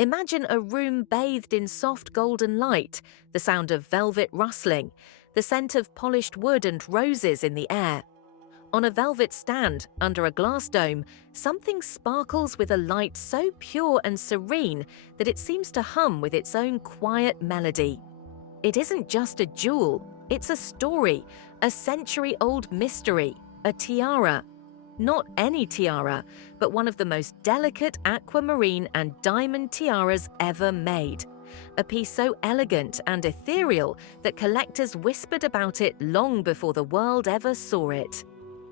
Imagine a room bathed in soft golden light, the sound of velvet rustling, the scent of polished wood and roses in the air. On a velvet stand, under a glass dome, something sparkles with a light so pure and serene that it seems to hum with its own quiet melody. It isn't just a jewel, it's a story, a century-old mystery, a tiara. Not any tiara, but one of the most delicate aquamarine and diamond tiaras ever made. A piece so elegant and ethereal that collectors whispered about it long before the world ever saw it.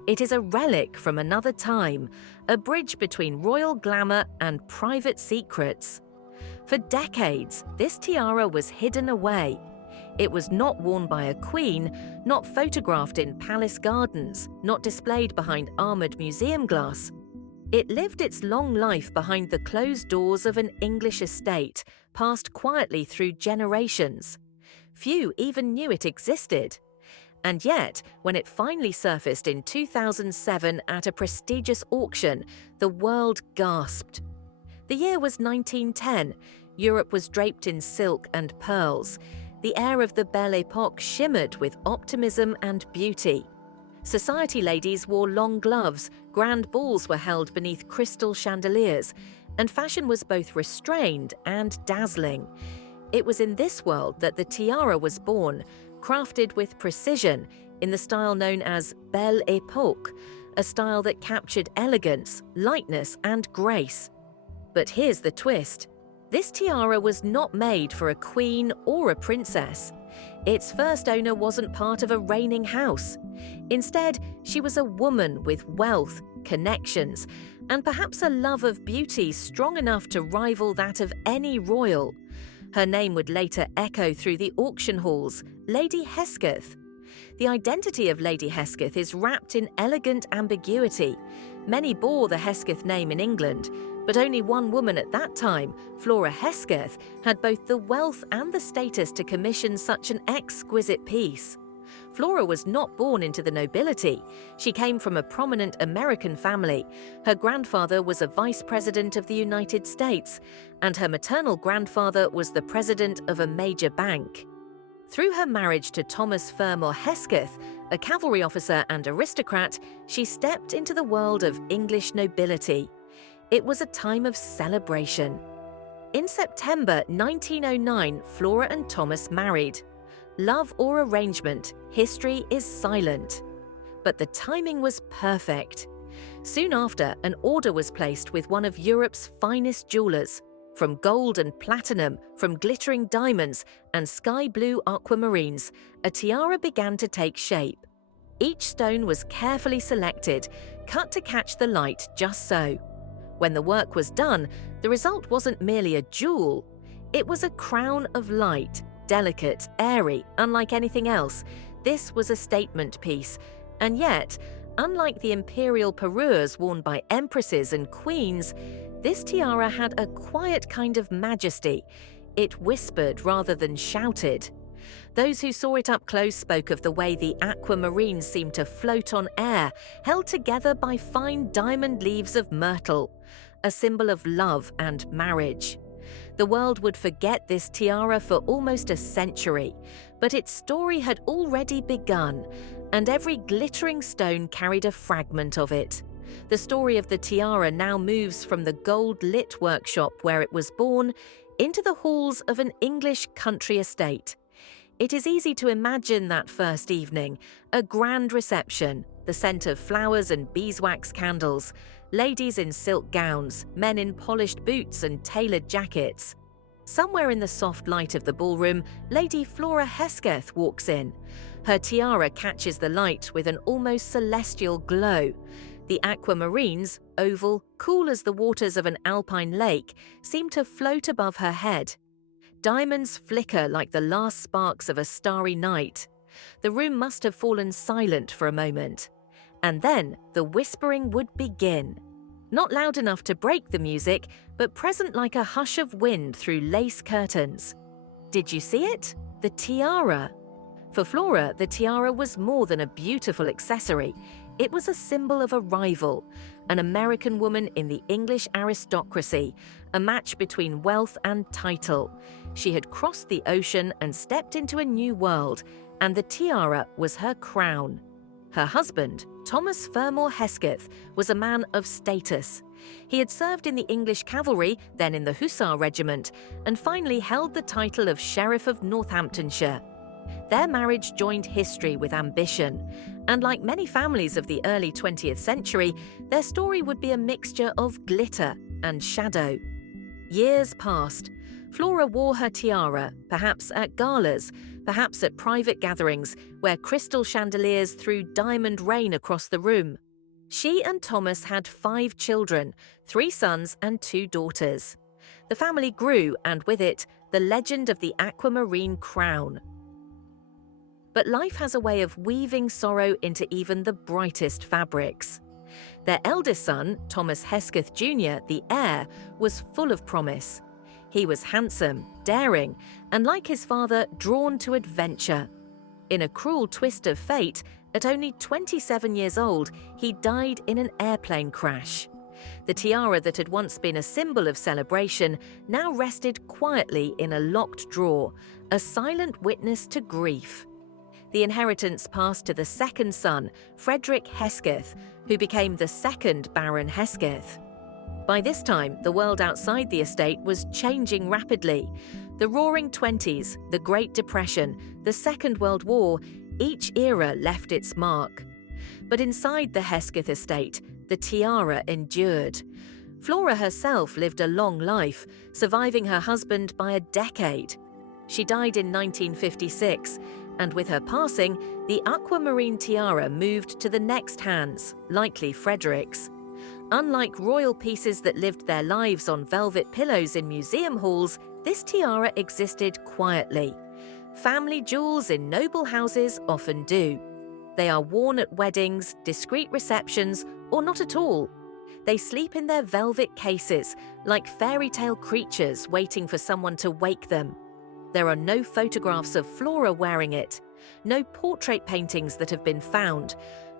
It is a relic from another time, a bridge between royal glamour and private secrets. For decades, this tiara was hidden away. It was not worn by a queen, not photographed in palace gardens, not displayed behind armoured museum glass. It lived its long life behind the closed doors of an English estate, passed quietly through generations. Few even knew it existed. And yet, when it finally surfaced in 2007 at a prestigious auction, the world gasped. The year was 1910. Europe was draped in silk and pearls. The air of the Belle Époque shimmered with optimism and beauty. Society ladies wore long gloves, grand balls were held beneath crystal chandeliers, and fashion was both restrained and dazzling. It was in this world that the tiara was born, crafted with precision in the style known as Belle Époque, a style that captured elegance, lightness, and grace. But here's the twist. This tiara was not made for a queen or a princess. Its first owner wasn't part of a reigning house. Instead, she was a woman with wealth, connections, and perhaps a love of beauty strong enough to rival that of any royal. Her name would later echo through the auction halls, Lady Hesketh. The identity of Lady Hesketh is wrapped in elegant ambiguity. Many bore the Hesketh name in England, but only one woman at that time, Flora Hesketh, had both the wealth and the status to commission such an exquisite piece. Flora was not born into the nobility. She came from a prominent American family. Her grandfather was a vice president of the United States, and her maternal grandfather was the president of a major bank. Through her marriage to Thomas Fermor Hesketh, a cavalry officer and aristocrat, she stepped into the world of English nobility. It was a time of celebration. In September 1909, Flora and Thomas married. Love or arrangement, history is silent. But the timing was perfect. Soon after, an order was placed with one of Europe's finest jewelers. From gold and platinum, from glittering diamonds and sky blue aquamarines, a tiara began to take shape. Each stone was carefully selected, cut to catch the light just so. When the work was done, the result wasn't merely a jewel. It was a crown of light, delicate, airy, unlike anything else. This was a statement piece. And yet, unlike the imperial parures worn by empresses and queens, this tiara had a quiet kind of majesty. It whispered rather than shouted. Those who saw it up close spoke of the way the aquamarine seemed to float on air, held together by fine diamond leaves of myrtle, a symbol of love and marriage. The world would forget this tiara for almost a century, but its story had already begun, and every glittering stone carried a fragment of it. The story of the tiara now moves from the gold-lit workshop where it was born into the halls of an English country estate. It is easy to imagine that first evening, a grand reception, the scent of flowers and beeswax candles, ladies in silk gowns, men in polished boots and tailored jackets. Somewhere in the soft light of the ballroom, Lady Flora Hesketh walks in. Her tiara catches the light with an almost celestial glow. The aquamarines, oval, cool as the waters of an alpine lake, seem to float above her head. Diamonds flicker like the last sparks of a starry night. The room must have fallen silent for a moment. And then the whispering would begin. Not loud enough to break the music, but present like a hush of wind through lace curtains. Did you see it? The tiara. For Flora, the tiara was more than a beautiful accessory. It was a symbol of arrival, an American woman in the English aristocracy, a match between wealth and title. She had crossed the ocean and stepped into a new world, and the tiara was her crown. Her husband, Thomas Fermor Hesketh, was a man of status. He had served in the English cavalry, then in the Hussar Regiment, and finally held the title of Sheriff of Northamptonshire. Their marriage joined history with ambition, and like many families of the early 20th century, their story would be a mixture of glitter and shadow. Years passed. Flora wore her tiara, perhaps at galas, perhaps at private gatherings where crystal chandeliers threw diamond rain across the room. She and Thomas had 5 children, 3 sons and 2 daughters. The family grew, and with it, the legend of the Aquamarine crown. But life has a way of weaving sorrow into even the brightest fabrics. Their eldest son, Thomas Hesketh Jr., the heir, was full of promise. He was handsome, daring, and like his father, drawn to adventure. In a cruel twist of fate, at only 27 years old, he died in an airplane crash. The tiara that had once been a symbol of celebration now rested quietly in a locked drawer, a silent witness to grief. The inheritance passed to the second son, Frederick Hesketh, who became the second Baron Hesketh. By this time, the world outside the estate was changing rapidly. The Roaring Twenties, the Great Depression, the Second World War, each era left its mark. But inside the Hesketh estate, the tiara endured. Flora herself lived a long life, surviving her husband by a decade. She died in 1956, and with her passing, the Aquamarine tiara moved to the next hands, likely Frederick's. Unlike royal pieces that lived their lives on velvet pillows in museum halls, this tiara existed quietly. Family jewels in noble houses often do. They are worn at weddings, discreet receptions, or not at all. They sleep in their velvet cases, like fairy tale creatures waiting for someone to wake them. There are no photographs of Flora wearing it, no portrait paintings that have been found,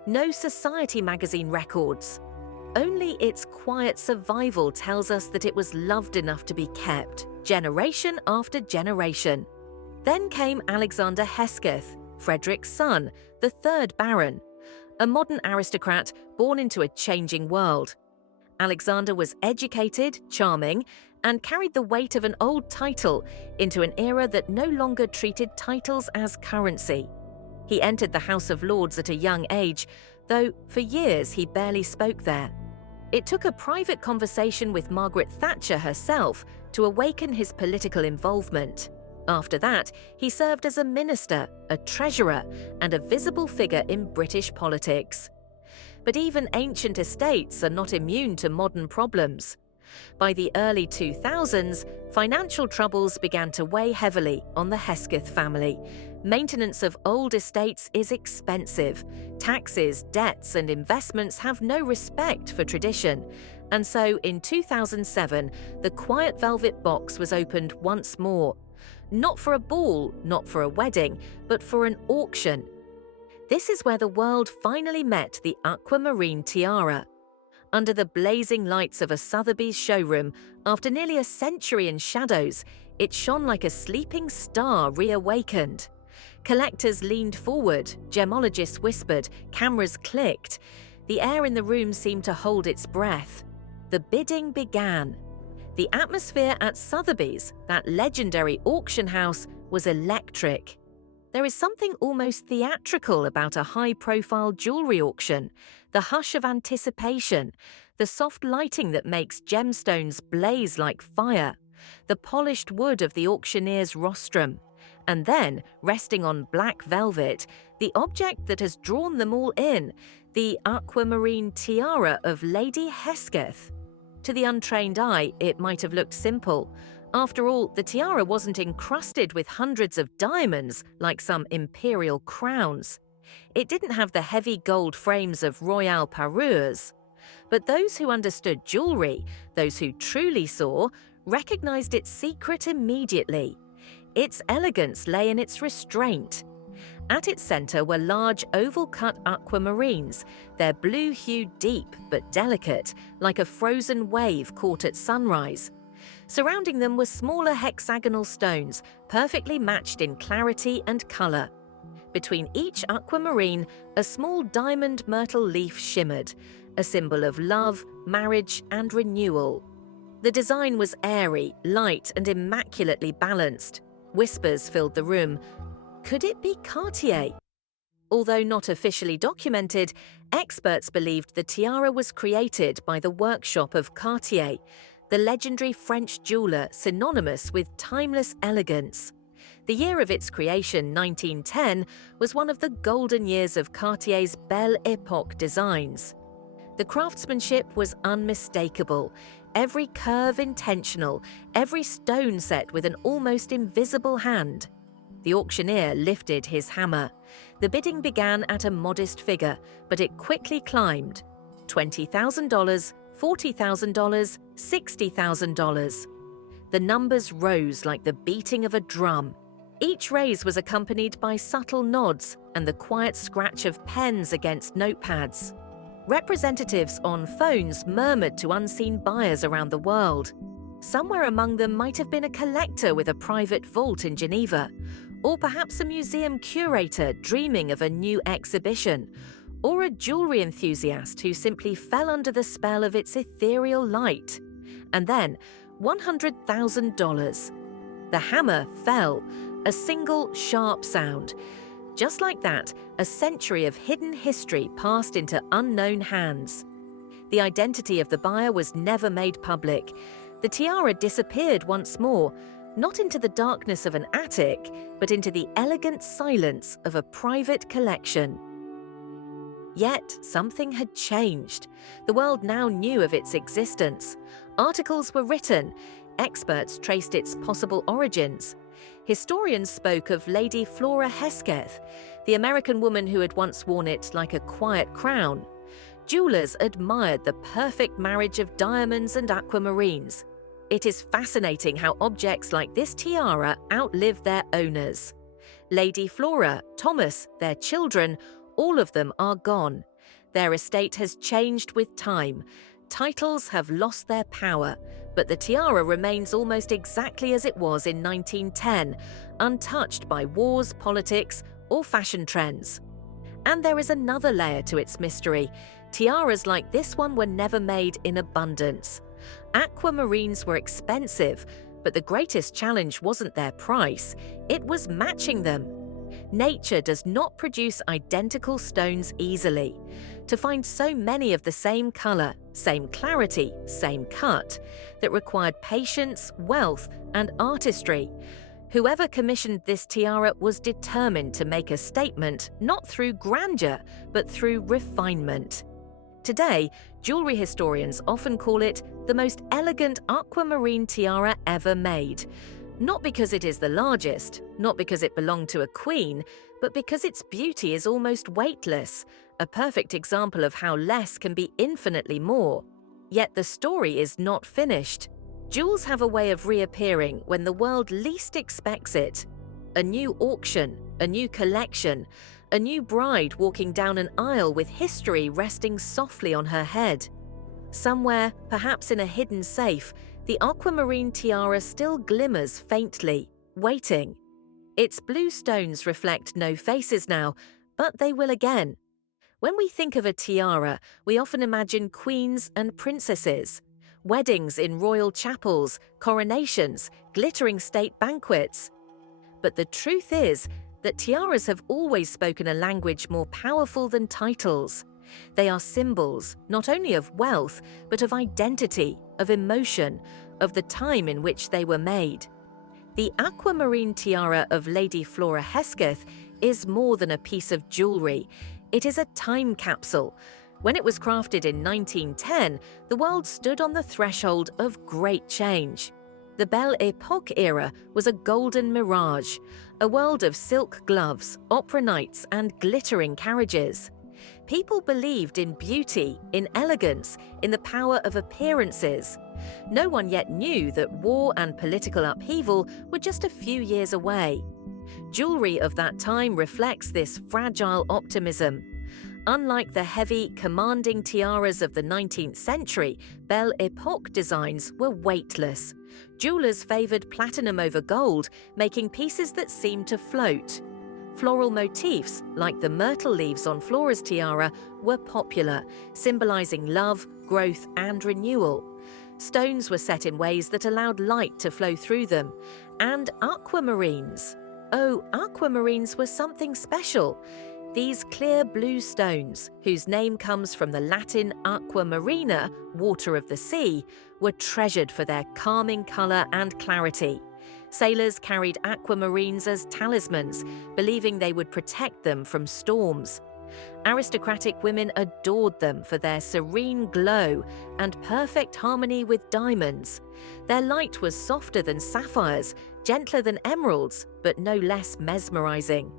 no Society magazine records. Only its quiet survival tells us that it was loved enough to be kept, generation after generation. Then came Alexander Hesketh, Frederick's son, the 3rd Baron, a modern aristocrat born into a changing world. Alexander was educated, charming, and carried the weight of an old title into an era that no longer treated titles as currency. He entered the House of Lords at a young age, though for years he barely spoke there. It took a private conversation with Margaret Thatcher herself to awaken his political involvement. After that, he served as a minister, a treasurer, and a visible figure in British politics. But even ancient estates are not immune to modern problems. By the early 2000s, financial troubles began to weigh heavily on the Hesketh family. Maintenance of old estates is expensive. Taxes, debts, and investments have no respect for tradition. And so, in 2007, the quiet velvet box was opened once more. Not for a ball, not for a wedding, but for an auction. This is where the world finally met the Aquamarine tiara. Under the blazing lights of a Sotheby's showroom, after nearly a century in shadows, it shone like a sleeping star reawakened. Collectors leaned forward, gemologists whispered, cameras clicked. The air in the room seemed to hold its breath. The bidding began. The atmosphere at Sotheby's, that legendary auction house, was electric. There is something almost theatrical about a high-profile jewellery auction, the hush of anticipation, the soft lighting that makes gemstones blaze like fire, the polished wood of the auctioneer's rostrum, and then, resting on black velvet, the object that has drawn them all in, the Aquamarine tiara of Lady Hesketh. To the untrained eye, it might have looked simple. After all, the tiara wasn't encrusted with hundreds of diamonds like some imperial crowns. It didn't have the heavy gold frames of royal parures. But those who understood jewellery, those who truly saw, recognized its secret immediately. Its elegance lay in its restraint. At its center were large oval-cut aquamarines, their blue hue deep but delicate, like a frozen wave caught at sunrise. Surrounding them were smaller hexagonal stones, perfectly matched in clarity and color. Between each aquamarine, a small diamond myrtle leaf shimmered, a symbol of love, marriage, and renewal. The design was airy, light, and immaculately balanced. Whispers filled the room. Could it be Cartier? Although not officially documented, experts believed the tiara was created by the workshop of Cartier, the legendary French jeweler synonymous with timeless elegance. The year of its creation, 1910, was one of the golden years of Cartier's Belle Époque designs. The craftsmanship was unmistakable, every curve intentional, every stone set with an almost invisible hand. The auctioneer lifted his hammer. The bidding began at a modest figure, but it quickly climbed. $20,000, $40,000, $60,000. The numbers rose like the beating of a drum. Each raise was accompanied by subtle nods and the quiet scratch of pens against notepads. Representatives on phones murmured to unseen buyers around the world. Somewhere among them might have been a collector with a private vault in Geneva, or perhaps a museum curator dreaming of a new exhibition, or a jewelry enthusiast who simply fell under the spell of its ethereal light. And then, $100,000. The hammer fell, a single sharp sound. Just like that, a century of hidden history passed into unknown hands. The identity of the buyer was never made public. The tiara disappeared once more, not into the darkness of an attic, but into the elegant silence of a private collection. Yet something had changed. The world now knew of its existence. Articles were written. Experts traced its possible origins. Historians spoke of Lady Flora Hesketh, the American woman who had once worn it like a quiet crown. Jewelers admired the perfect marriage of diamonds and aquamarines. It is fascinating how objects like this tiara outlive their owners. Lady Flora, Thomas, their children, all of them are gone. Their estate has changed with time. Titles have lost their power, but the tiara remains almost exactly as it was in 1910, untouched by wars, politics, or fashion trends. And there is another layer to its mystery. Tiaras like this one were never made in abundance. Aquamarines were expensive, but the greatest challenge wasn't their price, it was matching them. Nature does not produce identical stones easily. To find so many of the same color, same clarity, same cut, that required patience, wealth, and artistry. Whoever commissioned this tiara was determined to make a statement not through grandeur, but through refinement. Today, jewelry historians often call it the most elegant aquamarine tiara ever made. Not because it is the largest, not because it belonged to a queen, but because its beauty is almost weightless, a perfect example of how less can be infinitely more. Yet the story is not finished. Jewels have a way of reappearing when the world least expects it. A new auction, a new collection, a new bride walking down an aisle with history resting softly on her head. Somewhere, perhaps in a hidden safe, the aquamarine tiara still glimmers faintly, waiting. Its blue stones reflect no faces now, but they will again. When we think of a tiara, we often imagine queens and princesses, weddings in royal chapels, coronations, glittering state banquets. But the truth is that tiaras have always spoken a language more powerful than titles. They are symbols, not only of wealth, but of identity, of emotion, of the time in which they were made. The aquamarine tiara of Lady Flora Hesketh is more than a piece of jewelry. It is a time capsule. When it was crafted in 1910, the world stood on the threshold of great change. The Belle Époque era was a golden mirage, a world of silk gloves, opera nights, and glittering carriages. People believed in beauty, in elegance, in the power of appearances. No one yet knew that war and political upheaval were just a few years away. Jewelry of that time reflects this fragile optimism. Unlike the heavy, commanding tiaras of the 19th century, Belle Époque designs were weightless. Jewelers favored platinum over gold, making pieces that seemed to float. Floral motifs, like the myrtle leaves on Flora's tiara, were popular, symbolizing love, growth, and renewal. Stones were set in ways that allowed light to flow through them. And aquamarines. Oh, aquamarines were something special. These clear blue stones, whose name comes from the Latin aqua marina, water of the sea, were treasured for their calming color and clarity. Sailors carried aquamarines as talismans, believing they would protect them from storms. Aristocratic women adored them for their serene glow and perfect harmony with diamonds. Their light was softer than sapphires, gentler than emeralds, but no less mesmerizing.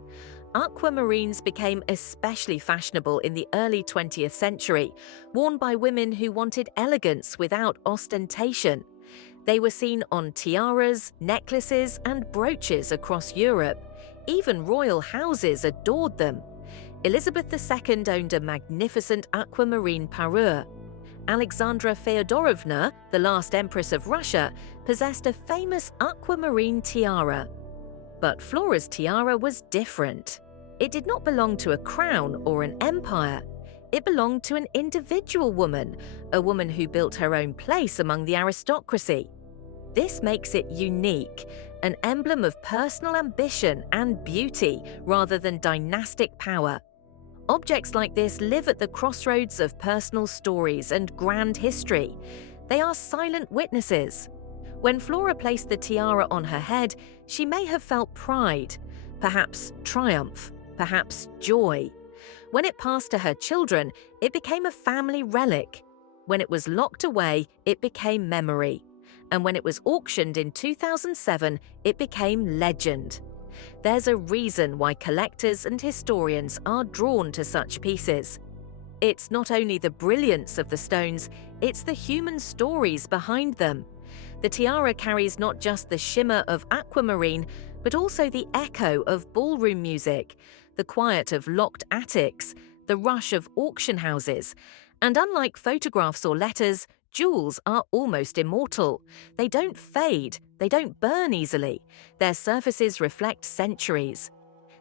Aquamarines became especially fashionable in the early 20th century, worn by women who wanted elegance without ostentation. They were seen on tiaras, necklaces, and brooches across Europe. Even royal houses adored them. Elizabeth II owned a magnificent aquamarine parure. Alexandra Feodorovna, the last empress of Russia, possessed a famous aquamarine tiara. But Flora's tiara was different. It did not belong to a crown or an empire. It belonged to an individual woman, a woman who built her own place among the aristocracy. This makes it unique, an emblem of personal ambition and beauty rather than dynastic power. Objects like this live at the crossroads of personal stories and grand history. They are silent witnesses. When Flora placed the tiara on her head, she may have felt pride, perhaps triumph, perhaps joy. When it passed to her children, it became a family relic. When it was locked away, it became memory. And when it was auctioned in 2007, it became legend. There's a reason why collectors and historians are drawn to such pieces. It's not only the brilliance of the stones, it's the human stories behind them. The tiara carries not just the shimmer of aquamarine, but also the echo of ballroom music, the quiet of locked attics, the rush of auction houses. And unlike photographs or letters, jewels are almost immortal. They don't fade, they don't burn easily. Their surfaces reflect centuries.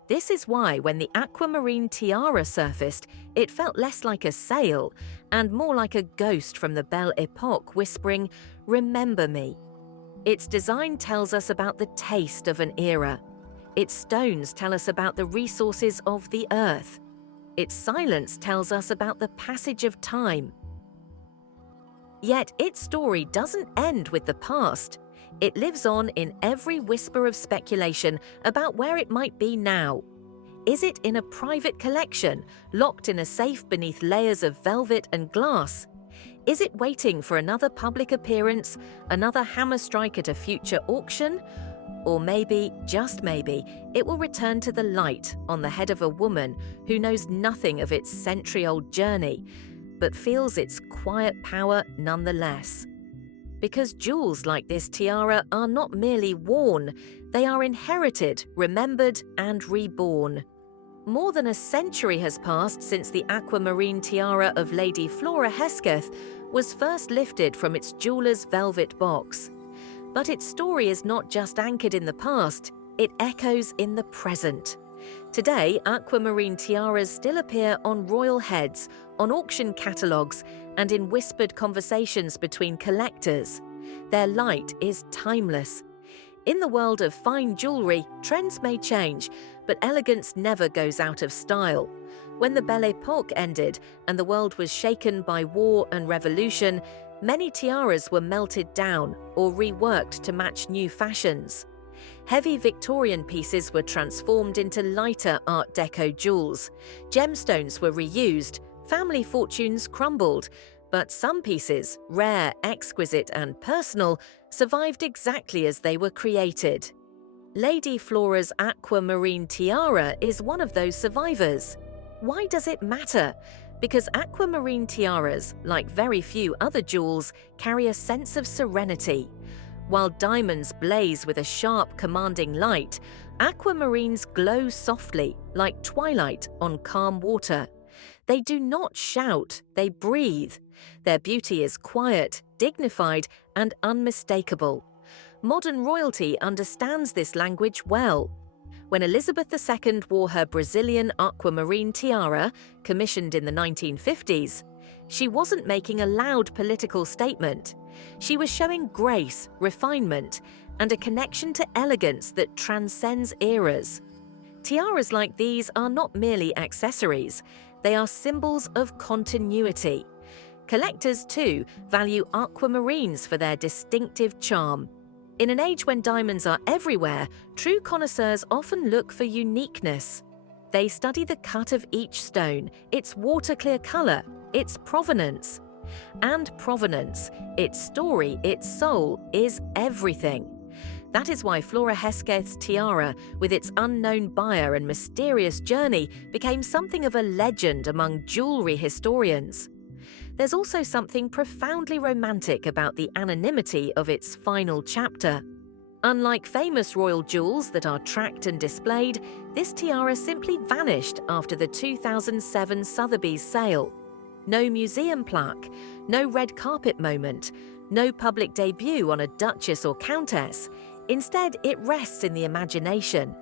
This is why when the aquamarine tiara surfaced, it felt less like a sail and more like a ghost from the Belle Époque whispering, "Remember me." Its design tells us about the taste of an era. Its stones tell us about the resources of the earth. Its silence tells us about the passage of time. Yet its story doesn't end with the past. It lives on in every whisper of speculation about where it might be now. Is it in a private collection, locked in a safe beneath layers of velvet and glass? Is it waiting for another public appearance, another hammer strike at a future auction? Or maybe, just maybe, it will return to the light on the head of a woman who knows nothing of its century-old journey, but feels its quiet power nonetheless. Because jewels like this tiara are not merely worn, they are inherited, remembered, and reborn. More than a century has passed since the aquamarine tiara of Lady Flora Hesketh was first lifted from its jeweller's velvet box. But its story is not just anchored in the past, it echoes in the present. Today, aquamarine tiaras still appear on royal heads, on auction catalogues, and in whispered conversations between collectors. Their light is timeless. In the world of fine jewellery, trends may change, but elegance never goes out of style. When the Belle Époque ended and the world was shaken by war and revolution, many tiaras were melted down or reworked to match new fashions. Heavy Victorian pieces were transformed into lighter Art Deco jewels. Gemstones were reused, family fortunes crumbled, but some pieces, rare, exquisite, and personal, survived exactly as they were created. Lady Flora's aquamarine tiara is one of those survivors. Why does it matter? Because aquamarine tiaras, like very few other jewels, carry a sense of serenity. While diamonds blaze with a sharp, commanding light, aquamarines glow softly, like twilight on calm water. They do not shout, they breathe. Their beauty is quiet, dignified, and unmistakable. Modern royalty understands this language well. When Elizabeth II wore her Brazilian aquamarine tiara, commissioned in the 1950s, she wasn't making a loud political statement. She was showing grace, refinement, and a connection to elegance that transcends eras. Tiaras like these are not merely accessories, they are symbols of continuity. Collectors, too, value aquamarines for their distinctive charm. In an age when diamonds are everywhere, true connoisseurs often look for uniqueness. They study the cut of each stone, its water-clear color, its provenance. And provenance, its story, its soul, is everything. That is why Flora Hesketh's tiara, with its unknown buyer and mysterious journey, became something of a legend among jewellery historians. There's also something profoundly romantic about the anonymity of its final chapter. Unlike famous royal jewels that are tracked and displayed, this tiara simply vanished after the 2007 Sotheby's sale. No museum plaque, no red carpet moment, no public debut on a duchess or countess. Instead, it rests in the imagination.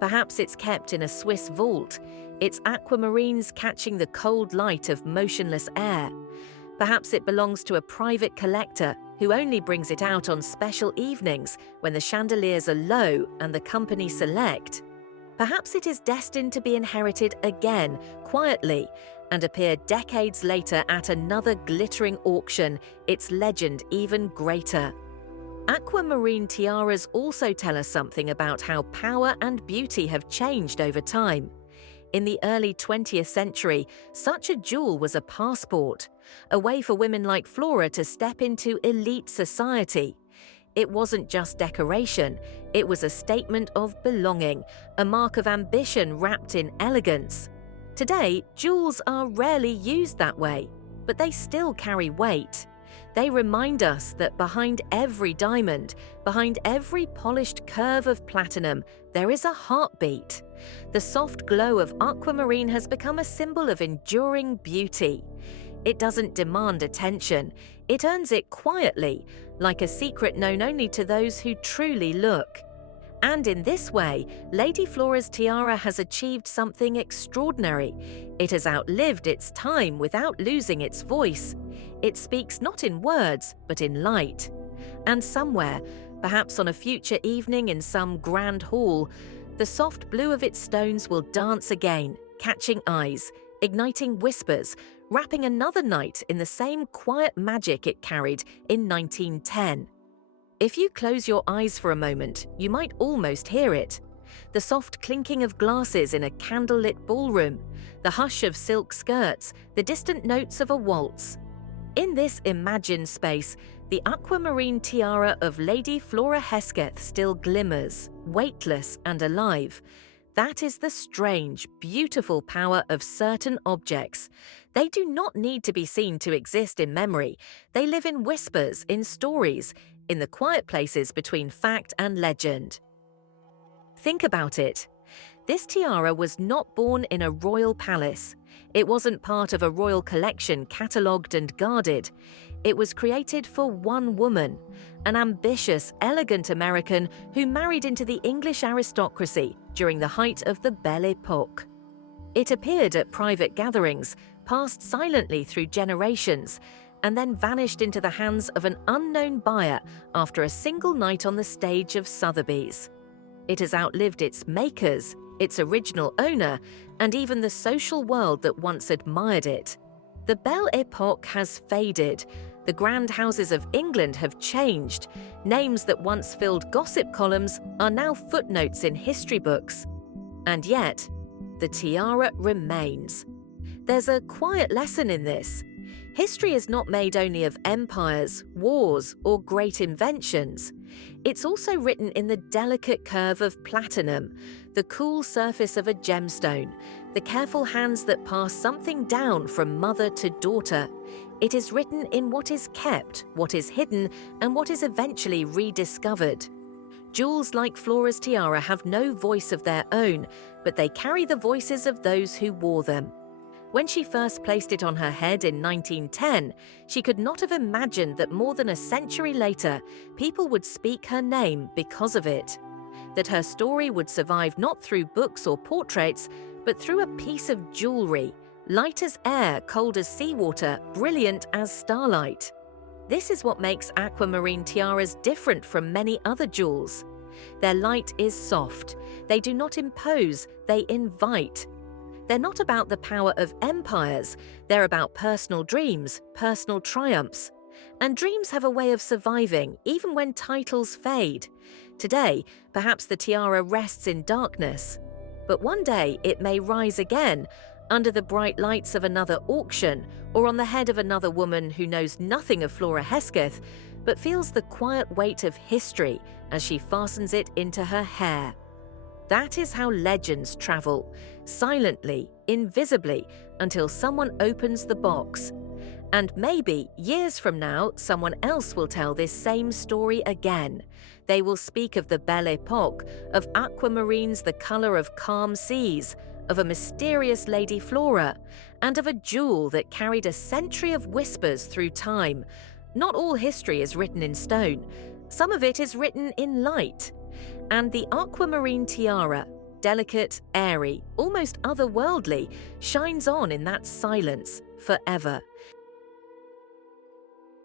Perhaps it's kept in a Swiss vault, its aquamarines catching the cold light of motionless air. Perhaps it belongs to a private collector who only brings it out on special evenings when the chandeliers are low and the company select. Perhaps it is destined to be inherited again, quietly, and appear decades later at another glittering auction, its legend even greater. Aquamarine tiaras also tell us something about how power and beauty have changed over time. In the early 20th century, such a jewel was a passport, a way for women like Flora to step into elite society. It wasn't just decoration, it was a statement of belonging, a mark of ambition wrapped in elegance. Today, jewels are rarely used that way, but they still carry weight. They remind us that behind every diamond, behind every polished curve of platinum, there is a heartbeat. The soft glow of aquamarine has become a symbol of enduring beauty. It doesn't demand attention, it earns it quietly, like a secret known only to those who truly look. And in this way, Lady Flora's tiara has achieved something extraordinary. It has outlived its time without losing its voice. It speaks not in words, but in light. And somewhere, perhaps on a future evening in some grand hall, the soft blue of its stones will dance again, catching eyes, igniting whispers, wrapping another night in the same quiet magic it carried in 1910. If you close your eyes for a moment, you might almost hear it. The soft clinking of glasses in a candlelit ballroom, the hush of silk skirts, the distant notes of a waltz. In this imagined space, the aquamarine tiara of Lady Flora Hesketh still glimmers, weightless and alive. That is the strange, beautiful power of certain objects. They do not need to be seen to exist in memory. They live in whispers, in stories, in the quiet places between fact and legend. Think about it. This tiara was not born in a royal palace. It wasn't part of a royal collection catalogued and guarded. It was created for one woman, an ambitious, elegant American who married into the English aristocracy during the height of the Belle Époque. It appeared at private gatherings, passed silently through generations, and then vanished into the hands of an unknown buyer after a single night on the stage of Sotheby's. It has outlived its makers, its original owner, and even the social world that once admired it. The Belle Époque has faded. The grand houses of England have changed. Names that once filled gossip columns are now footnotes in history books. And yet, the tiara remains. There's a quiet lesson in this. History is not made only of empires, wars, or great inventions. It's also written in the delicate curve of platinum, the cool surface of a gemstone, the careful hands that pass something down from mother to daughter. It is written in what is kept, what is hidden, and what is eventually rediscovered. Jewels like Flora's tiara have no voice of their own, but they carry the voices of those who wore them. When she first placed it on her head in 1910, she could not have imagined that more than a century later, people would speak her name because of it. That her story would survive not through books or portraits, but through a piece of jewellery, light as air, cold as seawater, brilliant as starlight. This is what makes aquamarine tiaras different from many other jewels. Their light is soft. They do not impose, they invite. They're not about the power of empires, they're about personal dreams, personal triumphs. And dreams have a way of surviving even when titles fade. Today, perhaps the tiara rests in darkness. But one day it may rise again, under the bright lights of another auction, or on the head of another woman who knows nothing of Flora Hesketh, but feels the quiet weight of history as she fastens it into her hair. That is how legends travel, silently, invisibly, until someone opens the box. And maybe, years from now, someone else will tell this same story again. They will speak of the Belle Époque, of aquamarines the colour of calm seas, of a mysterious Lady Flora, and of a jewel that carried a century of whispers through time. Not all history is written in stone. Some of it is written in light. And the aquamarine tiara, delicate, airy, almost otherworldly, shines on in that silence forever.